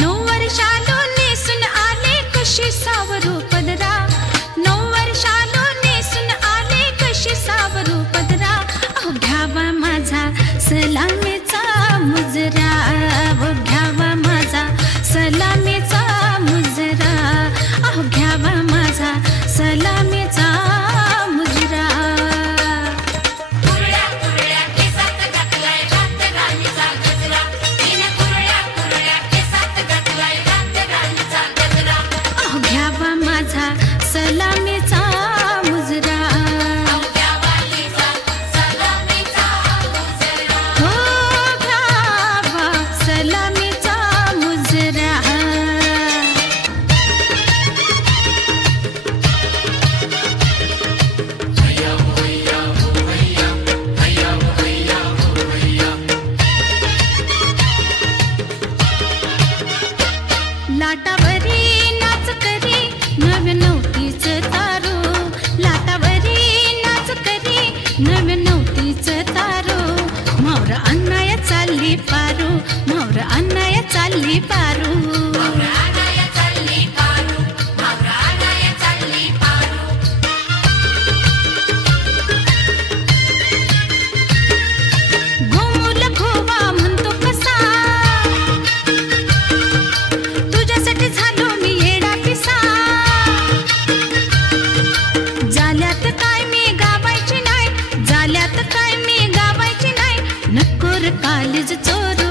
9 वर्षालो नेसून आले कशी सावरू पदरा, 9 वर्षालो नेसून आले कशी सावरू पदरा. अहो घ्यावा माझा सलामीचा मुजरा, अहो घ्यावा माझा सलामीचा मुजरा, अहो घ्यावा माझा सलामीचा मुजरा. अहो घ्यावा माझा सलामीचा मुजरा, हो घ्यावा सलामीचा मुजरा. लाटावरी नाच करी नव्या नवतीच तारो, लाटावरी नाच करी नव्या नवतीच तारो. मावर अन्नाया चालली पारू, मावर अन्नाया चालली पारू. गोमुल घोवा म्हणतो कसा, तुझ्यासाठी झालो मी येडा पिसा. जाल्यात काय मी गावायची नाही, जाल्यात काय मी गावायची नाही. नको रे कालीज चोरू,